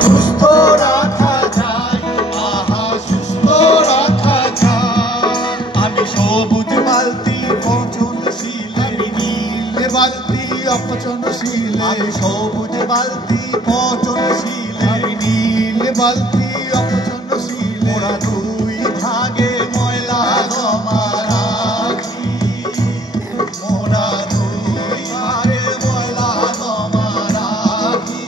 সুস্থ রাখা যায়, আহা সুস্থ রাখা যায়। আমি সবুজ বালতি পচনশীল, আমি নীল বালতি অপচনশীল। আমি সবুজ বালতি পচনশীল, আমি নীল বালতি অপচনশীল। ওরা দুই ভাগে ময়লা জমা রাখি, ওরা দুই ভাগে ময়লা জমা রাখি।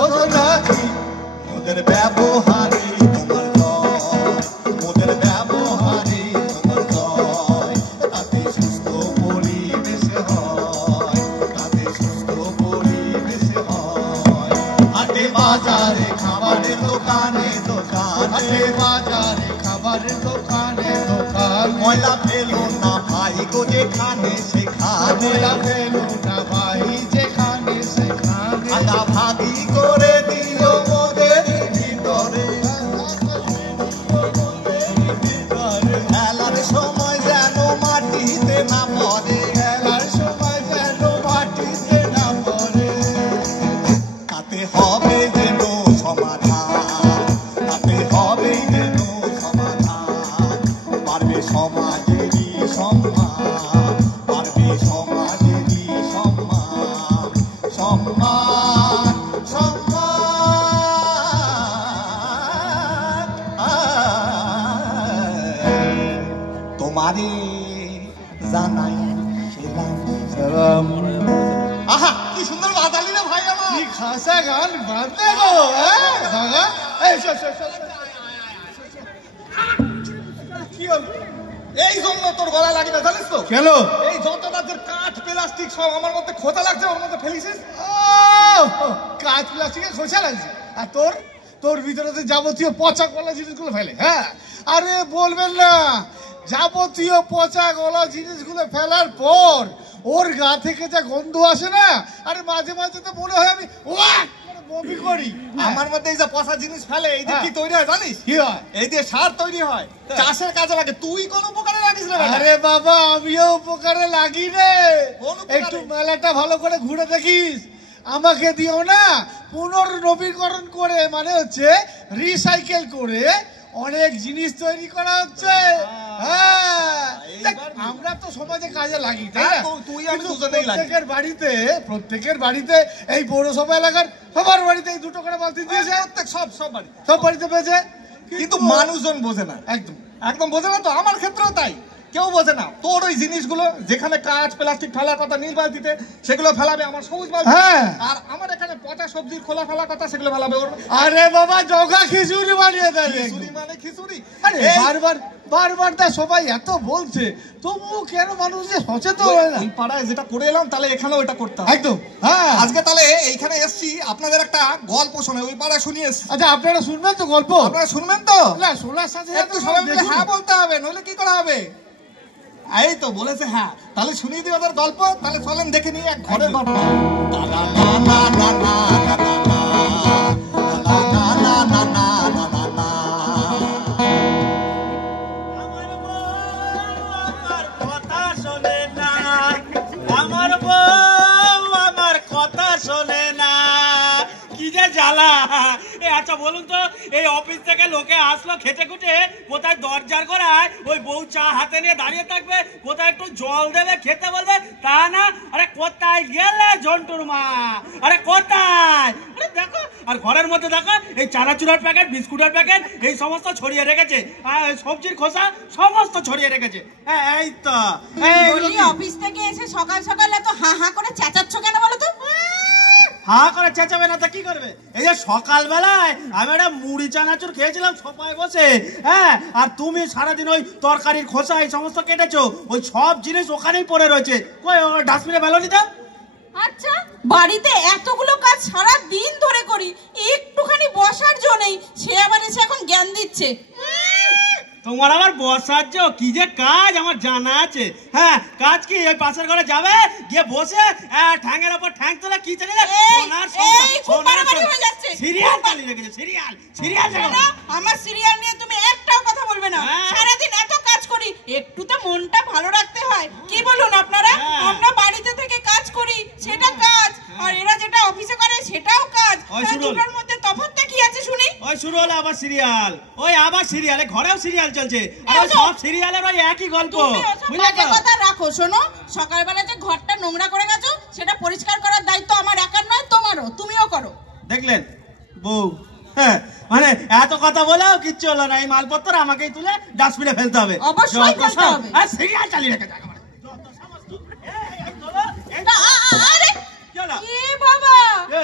ওজন রাখি ওদের ব্যবহারে তোমার জয়, ওদের ব্যবহারে তোমার জয়। তাতে সুস্থ পরিবেশ হয়, তাতে সুস্থ পরিবেশ হয়। হাটে বাজারে খাবারের দোকানে দোকান, হাটে বাজারে খাবারের দোকানে দোকান। ময়লা ফেলো না ভাই গো যেখানে সেখানে, ময়লা ফেলো না ভাই যেখানে সেখানে। ভাগাভাগি করে দিও মোদের ভিতরে, খেলার সময় যেন মাটিতে না পড়ে, খেলার সময় যেন মাটিতে না পড়ে। তাতে হবে যেন সমাধান, তাতে হবে যেন সমাধান। পারবে সমাজেরই সম্মান, পারবে সমাজেরই সম্মান, সম্মান সম্মান। তোমারে জানাই সালাম। আহা কি সুন্দর বাদালি না ভাই আমার, কি খাসা গান বাঁধলে গো। দাদা এই কি হল? এই জন্য তোর গলা লাগবে জানিস তো? কেন? এই যতটা তোর কাঠ প্লাস্টিক সব আমার মধ্যে খোঁচা লাগছে, ওর মধ্যে ফেলিছিস। কাঠ প্লাস্টিকে খোঁচা লাগছে, আর তোর তোর ভিতরে তো যাবতীয় পচা গলা জিনিসগুলো ফেলে। হ্যাঁ আরে বলবেন না, যাবতীয় পচা গলা জিনিসগুলো ফেলার পর ওর গা থেকে যা গন্ধ আসে না, আরে মাঝে মাঝে তো মনে হয় আমি বমি করি। আমার মধ্যে এই যে পচা জিনিস ফেলে, এই দিয়ে কি তৈরি হয় জানিস? কি হয়? এই দিয়ে সার তৈরি হয়, চাষের কাজে লাগে। তুই কোন উপকারে লাগিস না? আরে বাবা আমিও উপকারে লাগি রে। একটু মেলাটা ভালো করে ঘুরে দেখিস, আমাকে দিও না। পুনর্নবীকরণ করে মানে হচ্ছে রিসাইকেল করে অনেক জিনিস তৈরি করা হচ্ছে। হ্যাঁ আমরা তো সমাজে কাজে লাগি, তাই না? তুই আমি দুজনেই লাগি। প্রত্যেকের বাড়িতে এই পৌরসভা এলাকার সবার বাড়িতে এই দুটো করে বালতি দিয়েছে, সব বাড়িতে পেয়েছে। কিন্তু মানুষজন বোঝে না, একদম একদম বোঝে না। তো আমার ক্ষেত্রেও তাই, কেউ বোঝে না। তোর ওই জিনিসগুলো যেখানে কাঁচ প্লাস্টিক ফেলার কথা নীল বালতিতে, সেগুলো ফেলাবে আমার সবুজ বালতি। আর আমার এখানে পচা সবজির খোলা ফেলার কথা, সেগুলো ফেলাবে ওর। আরে বাবা জগা খিচুড়ি বানিয়ে দেয়। খিচুড়ি মানে খিচুড়ি। আরে বারবার বারবার তা সবাই এত বলছে, তবুও কেন মানুষ যে সচেতন হয় না? এই পাড়ায় যেটা করে এলাম, তাহলে এখানেও এটা করতে হবে একদম। হ্যাঁ আজকে তাহলে এইখানে এসছি আপনাদের একটা গল্প শুনে, ওই পাড়ায় শুনিয়ে এসছি। আচ্ছা আপনারা শুনবেন তো গল্প? আপনারা শুনবেন তো? না শোনার সাথে একটু সবাই মিলে হ্যাঁ বলতে হবে, নইলে কি করা হবে? এই তো বলেছে হ্যাঁ, তাহলে শুনিয়ে দিই ওদের গল্প। তাহলে চলেন দেখে নিই এক ঘরের ঘটনা। আমার বউ আমার কথা শোনে না, কি যে জ্বালা। আচ্ছা বলুন তো, এই অফিস থেকে লোকে আসলো খেটে খুটে, কোথায় দরজার গোড়ায় ওই বউ চা হাতে নিয়ে দাঁড়িয়ে থাকবে, কোথায় একটু জল দেবে, খেতে বলবে, তা না। আরে কোথায় গেলে জন্টুর মা? আরে কোথায়? আরে দেখো, আর ঘরের মধ্যে দেখো এই চানাচুরার প্যাকেট, বিস্কুটের প্যাকেট, এই সমস্ত ছড়িয়ে রেখেছে, সবজির খোসা সমস্ত ছড়িয়ে রেখেছে। এই তো অফিস থেকে এসে সকাল সকাল এত হা হা করে চেঁচাচ্ছ কেন বলো তো? হা করে চেঁচাবে না তা কি করবে? এই যে সকালবেলায় আমি একটা মুড়ি চানাচুর খেয়েছিলাম সোফায় বসে, হ্যাঁ, আর তুমি সারাদিন ওই তরকারির খোসা এই সমস্ত কেটেছো, ওই সব জিনিস ওখানেই পড়ে রয়েছে। কই ডাস্টবিনে ফেলোনি তো? আচ্ছা বাড়িতে এতগুলো কাজ সারা দিন ধরে করি, একটুখানি বসার জো নেই, সে আবার এসে এখন জ্ঞান দিচ্ছে। তোমার আবার বসার জো কি যে কাজ আমার জানা আছে। হ্যাঁ কাজ কি? ওই পাশের ঘরে যাবে, গিয়ে বসে ঠ্যাঙের ওপর ঠ্যাং তোলা কি চলে সিরিয়াল চালিয়ে রেখেছে। সিরিয়াল সিরিয়াল আমার সিরিয়াল নিয়ে তুমি একটাও কথা বলবে না। সারাদিন এত কাজ করি, একটু তো মনটা ভালো রাখতে হয়, কি বলুন আপনারা? আমরা বাড়িতে থেকে কাজ করি, সেটা কাজ, আর এরা যেটা অফিসে করে সেটাও কাজ। ওই শুরু হলো। দুটোর মধ্যে তফাৎটা কি আছে শুনি? ওই শুরু হলো আবার সিরিয়াল, ওই আবার সিরিয়ালে ঘরেও সিরিয়াল চলছে, আর ওই সব সিরিয়ালের ওই একই গল্প, তুমি ওসব বুঝলে বাজে তো? কথা রাখো। শোনো, সকালবেলা যে ঘরটা নোংরা করে গেছো সেটা পরিষ্কার করার দায়িত্ব আমার একার নয়, তোমারও, তুমিও করো। দেখলেন বউ, হ্যাঁ মানে এত কথা বলেও কিচ্ছু হলো না, এই মালপত্র আমাকেই তুলে ডাস্টবিনে ফেলতে হবে। অবশ্যই ফেলতে হবে। আর সিরিয়াল চালিয়ে রেখে যাবে। আরে কি হলো? এ বাবা, এ,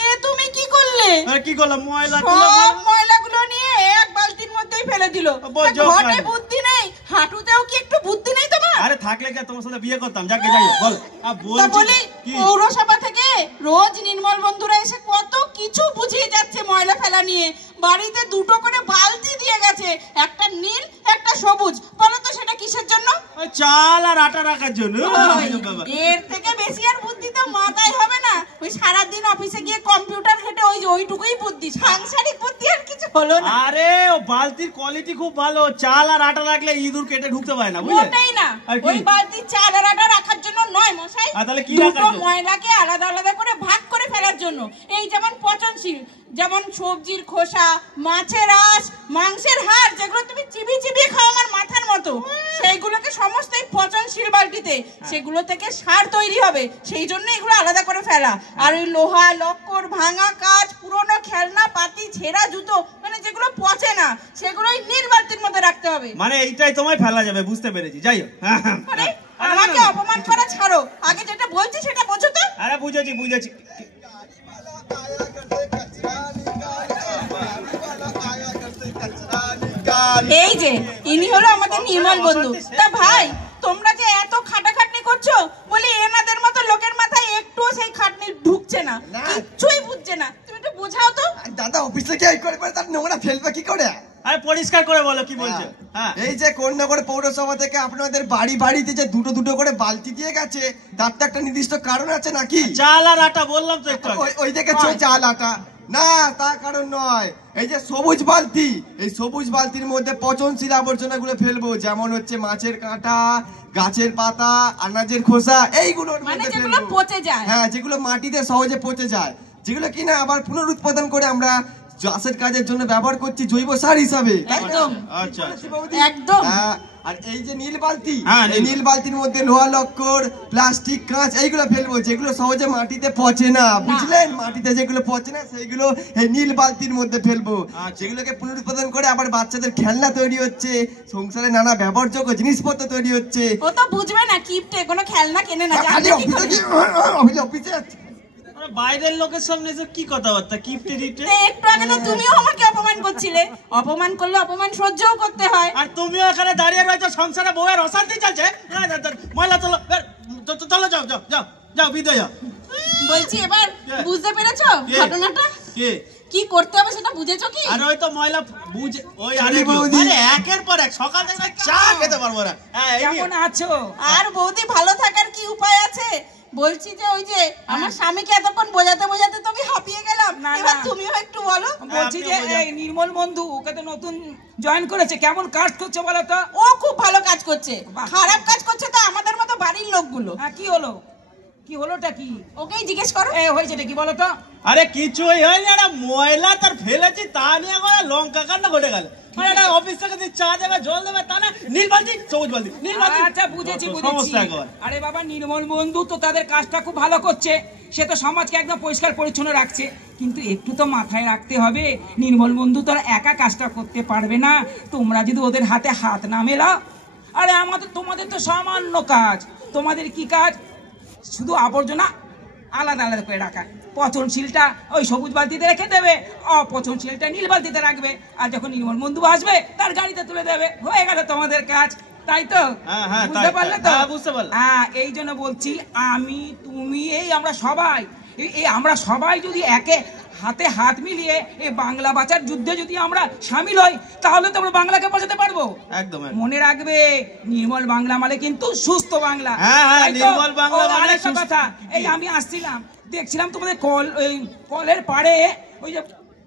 এ তুমি কি করলে? আরে কি করলাম, ময়লা সব ময়লাগুলো নিয়ে এক বালতির মধ্যেই ফেলে দিল। বোঝো ঘরে কেন? বুদ্ধি নেই, হাঁটুতেও কি একটু বুদ্ধি নেই তোমার? আরে থাকলে কি আর তোমার সাথে বিয়ে করতাম? যাকে যাই হোক, বল। আর তা বলি, বলছি কি, পৌরসভা থেকে রোজ নির্মল বন্ধুরা এসে কত কিছু বুঝিয়ে যাচ্ছে ময়লা ফেলা নিয়ে। বাড়িতে দুটো করে বালতি দিয়ে গেছে, একটা নীল একটা সবুজ। বলো তো সেটা কিসের জন্য? ওই চাল আর আটা রাখার জন্য। বাবা, এর থেকে বেশি আর বুদ্ধি তো মাথায় হবে না। ওই সারাদিন অফিসে গিয়ে কম্পিউটার ঘেটে ওইটুকুই বুদ্ধি, সাংসারিক বুদ্ধি আর কিছু হলো না। আরে ও বালতির কোয়ালিটি খুব ভালো, চাল আর আটা রাখলে ইঁদুর কেটে ঢুকতে পারে না, বুঝলে? ওটাই না, আর কি? ওই বালতি চাল আর আটা রাখার জন্য নয় মশাই, আর তাহলে কি দুটো রাখার জন্য? ময়লাকে আলাদা আলাদা করে ভাগ করে ফেলার জন্য। এই যেমন পচনশীল, যেমন সবজির খোসা, মাছের আঁশ, মাংসের হাড়, যেগুলো তুমি চিবিয়ে চিবিয়ে খাও আমার মাথার মতো, সেইগুলোকে সমস্ত এই পচনশীল বালতিতে, সেগুলো থেকে সার তৈরি হবে, সেই জন্য এগুলো আলাদা করে ফেলা। আর ওই লোহা লক্কর, ভাঙা কাঁচ, পুরোনো খেলনা পাতি, ছেঁড়া জুতো, মানে যেগুলো পচে না, সেগুলোই নীল বালতির মধ্যে রাখতে হবে। মানে এইটাই তোমায় ফেলা যাবে, বুঝতে পেরেছি। যাই হোক, আরে আমাকে অপমান করা ছাড়ো, আগে যেটা বলছি সেটা বোঝো তো। আরে বুঝেছি বুঝেছি। এই যে ইনি হলো আমাদের নির্মল বন্ধু। তা ভাই, তোমরা যে এত খাটাখাটনি করছো, বলি এনাদের মতো লোকের মাথায় একটুও সেই খাটনি ঢুকছে না, কিচ্ছুই বুঝছে না। তুমি একটু বোঝাও তো। দাদা অফিসে কি করে তার নোংরা ফেলবে কি করে? আরে পরিষ্কার করে বলো কি বলছো। হ্যাঁ, এই যে কন্যাগর পৌরসভা থেকে আপনাদের বাড়ি বাড়িতে যে দুটো দুটো করে বালতি দিয়ে গেছে, তার তো একটা নির্দিষ্ট কারণ আছে নাকি? চাল আর আটা বললাম তো একটু আগে। ওই দেখেছো চাল আটা? না, তার কারণ নয়। এই যে সবুজ বালতি, এই সবুজ বালতির মধ্যে পচনশীল আবর্জনাগুলো ফেলবো, যেমন হচ্ছে মাছের কাঁটা, গাছের পাতা, আনাজের খোসা, এইগুলোর মানে মধ্যে যেগুলো ফেলবো। পচে যায়। হ্যাঁ, যেগুলো মাটিতে সহজে পচে যায়, যেগুলো কিনা আবার পুনরুৎপাদন করে আমরা চাষের কাজের জন্য ব্যবহার করছি জৈব সার হিসাবে। একদম আচ্ছা আচ্ছা। একদম। আর এই যে নীল বালতি, হ্যাঁ, এই নীল বালতির মধ্যে লোহা লক্কর, প্লাস্টিক, কাঁচ এইগুলো ফেলবো, যেগুলো সহজে মাটিতে পচে না, বুঝলেন? মাটিতে যেগুলো পচে না সেইগুলো এই নীল বালতির মধ্যে ফেলবো। যেগুলোকে পুনরুৎপাদন করে আবার বাচ্চাদের খেলনা তৈরি হচ্ছে, সংসারে নানা ব্যবহারযোগ্য জিনিসপত্র তৈরি হচ্ছে। ও তো বুঝবে না, কিপটে, কোনো খেলনা কেনে না। খালি জানবে কি অফিসে করে? অফিসে আছে। বাইরের লোকের সামনে এসব কি কথাবার্তা, কিপটে টিপটে? তো একটু আগে তো তুমিও আমাকে অপমান করছিলে। অপমান করলে অপমান সহ্যও করতে হয়। আর তুমিও এখানে দাঁড়িয়ে রয়েছো, সংসারে বউয়ের অশান্তি চলছে। ময়লা তোলো, চলো যাও যাও যাও যাও, বিদায় যাও। বলছি এবার বুঝতে পেরেছো কে? ঘটনাটা? কে? কি করতে হবে সেটা বুঝেছো কি? আর ওই তো ময়লা বুঝে ওই আরে কি বৌদি? মানে একের পর এক সকাল থেকে চা খেতে পারবো না। হ্যাঁ, এই নিয়ে। কেমন আছো? আর বৌদি ভালো থাকার কি উপায় আছে? বলছি যে ওই যে আমার স্বামীকে এতক্ষণ বোঝাতে বোঝাতে তো আমি হাঁপিয়ে গেলাম। না, এবার না। তুমিও একটু বলো। বলছি যে আপনিও বোঝান। এই নির্মল বন্ধু ওকে তো নতুন জয়েন করেছে, কেমন কাজ করছে বলো তো? ও খুব ভালো কাজ করছে। বাহ। খারাপ কাজ করছে তো আমাদের মতো বাড়ির লোকগুলো। হ্যাঁ, কি হলো? কি হলোটা কি? ওকেই জিজ্ঞেস করো। এ হয়েছেটা কি বলো তো? আরে কিছুই হয়নি, একটা ময়লা তার ফেলেছি, তা নিয়ে করে লঙ্কা কান্না ঘটে গেল। মানে একটা অফিস থেকে যে চা দেবে জল দেবে তা না, নীল বালতি সবুজ বালতি, নীল বালতি। আচ্ছা, বুঝেছি বুঝেছি। সমস্যা একবার। আরে বাবা, নির্মল বন্ধু তো তাদের কাজটা খুব ভালো করছে, সে তো সমাজকে একদম পরিষ্কার পরিচ্ছন্ন রাখছে, কিন্তু একটু তো মাথায় রাখতে হবে নির্মল বন্ধু তো আর একা কাজটা করতে পারবে না। তোমরা যদি ওদের হাতে হাত না মেলাও, আরে তোমাদের তো সামান্য কাজ। তোমাদের কি কাজ? শুধু আবর্জনা আলাদা আলাদা করে রাখা, পচনশীলটা ওই সবুজ বালতিতে রেখে দেবে, অপচনশীলটা নীল বালতিতে রাখবে, আর যখন নির্মল বন্ধু আসবে তার গাড়িতে তুলে দেবে, হয়ে গেল তোমাদের কাজ। তাই তো? হ্যাঁ, হ্যাঁ, বুঝতে তাই, পারলে তাই। তো? হ্যাঁ, বুঝতে পারলাম। হ্যাঁ, এই জন্য বলছি, আমি তুমি এই আমরা সবাই এই আমরা সবাই যদি একে হাতে হাত মিলিয়ে এই বাংলা বাঁচার যুদ্ধে যদি আমরা সামিল হই, তাহলে তো আমরা বাংলাকে বাঁচাতে পারবো। একদম একদম। মনে রাখবে, নির্মল বাংলা মানে কিন্তু সুস্থ বাংলা। হ্যাঁ, হ্যাঁ, তাই তো? নির্মল বাংলা ও, মানে আরেকটা সুস্থ। কথা, এই আমি আসছিলাম, দেখছিলাম তোমাদের কলের পাড়ে ওই যে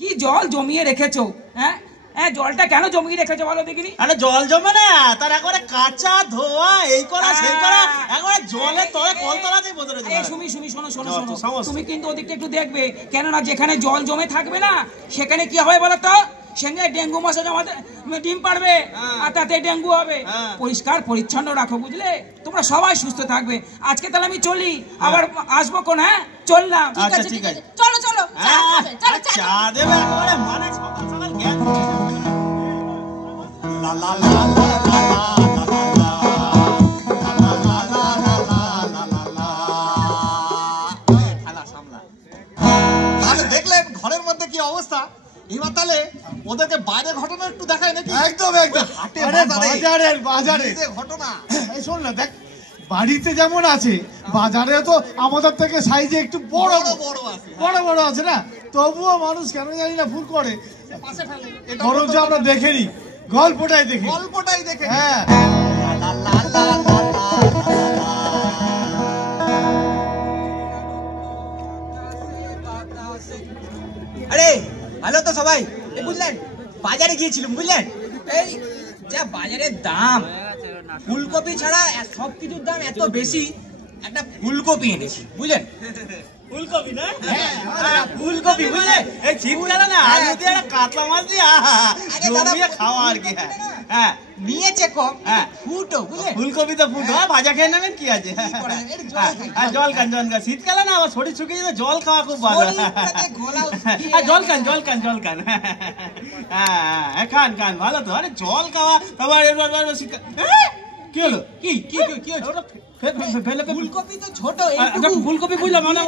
কি জল জমিয়ে রেখেছো, হ্যাঁ হ্যাঁ জলটা কেন জমিয়ে রেখেছো বলো দেখিনি? আরে জল জমে না, তার একবারে কাঁচা ধোয়া এই করা সেই করা, একবারে জলে তলে কলতলাতেই বসে রয়েছে। এই সুমি শোনো সমস্যা। তুমি কিন্তু ওদিকটা একটু দেখবে, কেননা যেখানে জল জমে থাকবে না সেখানে কি হবে বলো তো, সেখানে ডেঙ্গু মশা জমাতে ডিম পারবে আর তাতে ডেঙ্গু হবে। পরিষ্কার পরিচ্ছন্ন রাখো বুঝলে, তোমরা সবাই সুস্থ থাকবে। আজকে তাহলে আমি চলি, আবার আসবো কোন? হ্যাঁ চললাম। আচ্ছা ঠিক আছে, চলো চলো চা খাবে, চলো চা চা দেবে একবারে, মানে সকাল সকাল জ্ঞান। লা লা লা লা লা তাহলে দেখলেন ঘরের মধ্যে কি অবস্থা। এবার তাহলে ওদেরকে বাইরে ঘটনা একটু দেখায় নাকি? একদম হাটে বাজারে ঘটনা। এই শোন না, দেখ বাড়িতে যেমন আছে বাজারে তো আমাদের থেকে সাইজে একটু বড় বড় আছে না, তবুও মানুষ কেন জানি না ভুল করে। বরঞ্চ আমরা দেখে নি, গল্পটাই দেখে। হ্যাঁ আরে ভালো তো সবাই, বুঝলেন বাজারে গিয়েছিলাম বুঝলেন, এই যা বাজারের দাম, ফুলকপি ছাড়া সবকিছুর দাম এত বেশি, একটা ফুলকপি এনেছি বুঝলেন। ফুলকপি না? ফুলকপি বুঝলে, এই শীতকালে না আলু দিয়ে একটা কাতলা মাছ দিয়ে জমিয়ে খাওয়া আর কি। হ্যাঁ নিয়েছে কম, হ্যাঁ ফুটো বুঝলেন। ফুলকপি তো ফুটো, ভাজা খেয়ে নেবেন কি আছে। জল খান শীতকালে না আমার শরীর শুকিয়ে যাবে, জল খাওয়া খুব ভালো। জল খান হ্যাঁ খান ভালো তো। আরে জল খাওয়া তারপর কি হলো, কি হলো ফুলকপি তো ছোট, ফুলকপি বুঝলাম মানে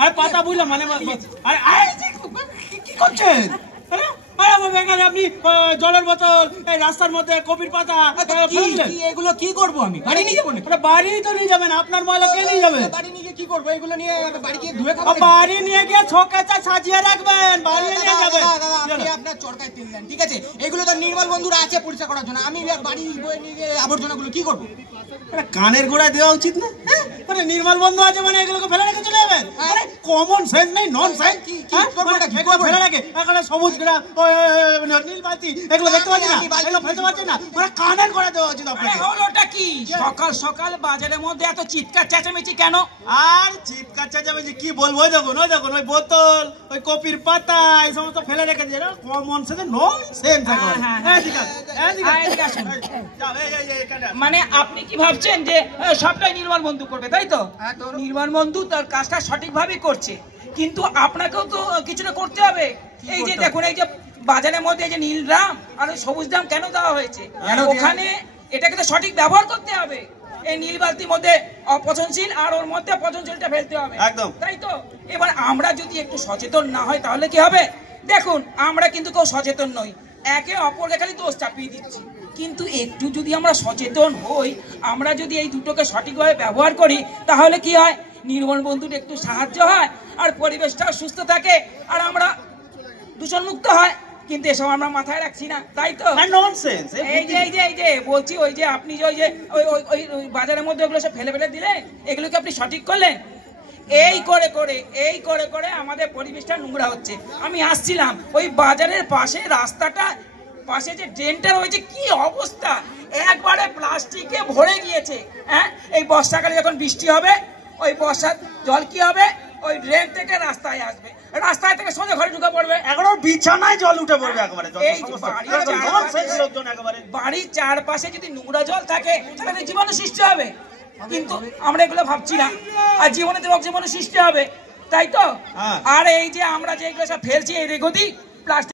আরে পাতা বুঝলাম মানে কি করছেন? আপনি জলের বোতল এই রাস্তার মধ্যে কপির পাতা এগুলো কি করবো আমি? বাড়ি নিয়ে যাবো? বাড়ি তো নিয়ে যাবেন, আপনার ময়লা কে নিয়ে যাবে? বাড়ি নিয়ে কি করবো? এগুলো নিয়ে বাড়ি গিয়ে ধুয়ে খাবো? বাড়ি নিয়ে গিয়ে ছকেচা সাজিয়ে রাখবেন, বাড়ি নিয়ে যাবেন। আপনি আপনার চরকায় তেল দেন, ঠিক আছে? এগুলো তো নির্মল বন্ধুরা আছে পরিষ্কার করার জন্য, আমি বাড়ি বয়ে নিয়ে গিয়ে আবর্জনাগুলো কি করবো? কানের গোড়ায় দেওয়া উচিত না? মানে নির্মল বন্ধু আছে মানে এগুলোকে ফেলে রেখে চলে যাবেন? আরে কমন সেন্স নেই, নন সেন্স। কি ফেলে রাখে এখন সবুজ গ্রাম নীল বাতি এগুলো দেখতে পাচ্ছি না, এগুলো ফেলতে পারছি না, মানে কানের গোড়ায় দেওয়া উচিত আপনাকে। হলোটা কি সকাল সকাল বাজারের মধ্যে এত চিৎকার চেঁচামেচি কেন? আর চিৎকার চেঁচামেচি কি বলবো, ওই দেখুন ওই বোতল, ওই কপির পাতা এই সমস্ত ফেলে রেখেছে, কমন সেন্স নন সেন্স। মানে আপনি কি ভাবছেন যে সবটাই নির্মল বন্ধু করবে, তাই তো? নির্মল বন্ধু তার কাজটা সঠিকভাবেই করছে, কিন্তু আপনাকেও তো কিছুটা করতে হবে। এই যে দেখুন, এই যে বাজারের মধ্যে এই যে নীল ড্রাম আর সবুজ ড্রাম কেন দেওয়া হয়েছে, ওখানে এটাকে তো সঠিক ব্যবহার করতে হবে। এই নীল বালতির মধ্যে অপচনশীল আর ওর মধ্যে পচনশীলটা ফেলতে হবে, একদম তাই তো? এবার আমরা যদি একটু সচেতন না হয় তাহলে কি হবে? দেখুন আমরা কিন্তু কেউ সচেতন নই, একে অপরকে খালি দোষ চাপিয়ে দিচ্ছি। কিন্তু একটু যদি আমরা সচেতন হই, আমরা যদি এই দুটোকে সঠিকভাবে ব্যবহার করি, তাহলে কি হয়? নির্মল বন্ধুর একটু সাহায্য হয় আর পরিবেশটাও সুস্থ থাকে আর আমরা দূষণমুক্ত হয়। কিন্তু এসব আমরা মাথায় রাখছি না, তাই তো? ননসেন্স। এই যে বলছি, ওই যে আপনি যে ওই বাজারের মধ্যে ওগুলো সব ফেলে দিলেন, এগুলোকে আপনি সঠিক করলেন? এই করে করে আমাদের পরিবেশটা নোংরা হচ্ছে। আমি আসছিলাম ওই বাজারের পাশে, রাস্তাটা পাশে যে ড্রেনটা রয়েছে কি অবস্থা, একবারে প্লাস্টিকে ভরে গিয়েছে। হ্যাঁ, এই বর্ষাকালে যখন বৃষ্টি হবে, ওই বর্ষার জল কি হবে, ওই ড্রেন থেকে রাস্তায় আসবে, রাস্তায় থেকে সোজা ঘরে ঢুকে পড়বে, এখন বিছানায় জল উঠে পড়বে একেবারে। এই বাড়ির চারপাশে যদি নোংরা জল থাকে তাহলে জীবাণু সৃষ্টি হবে, কিন্তু আমরা এগুলো ভাবছি না, আর জীবনে রোগ জীবাণু সৃষ্টি হবে, তাই তো? আর এই যে আমরা যেগুলো সব ফেলছি এই রেগদি প্লাস্টিক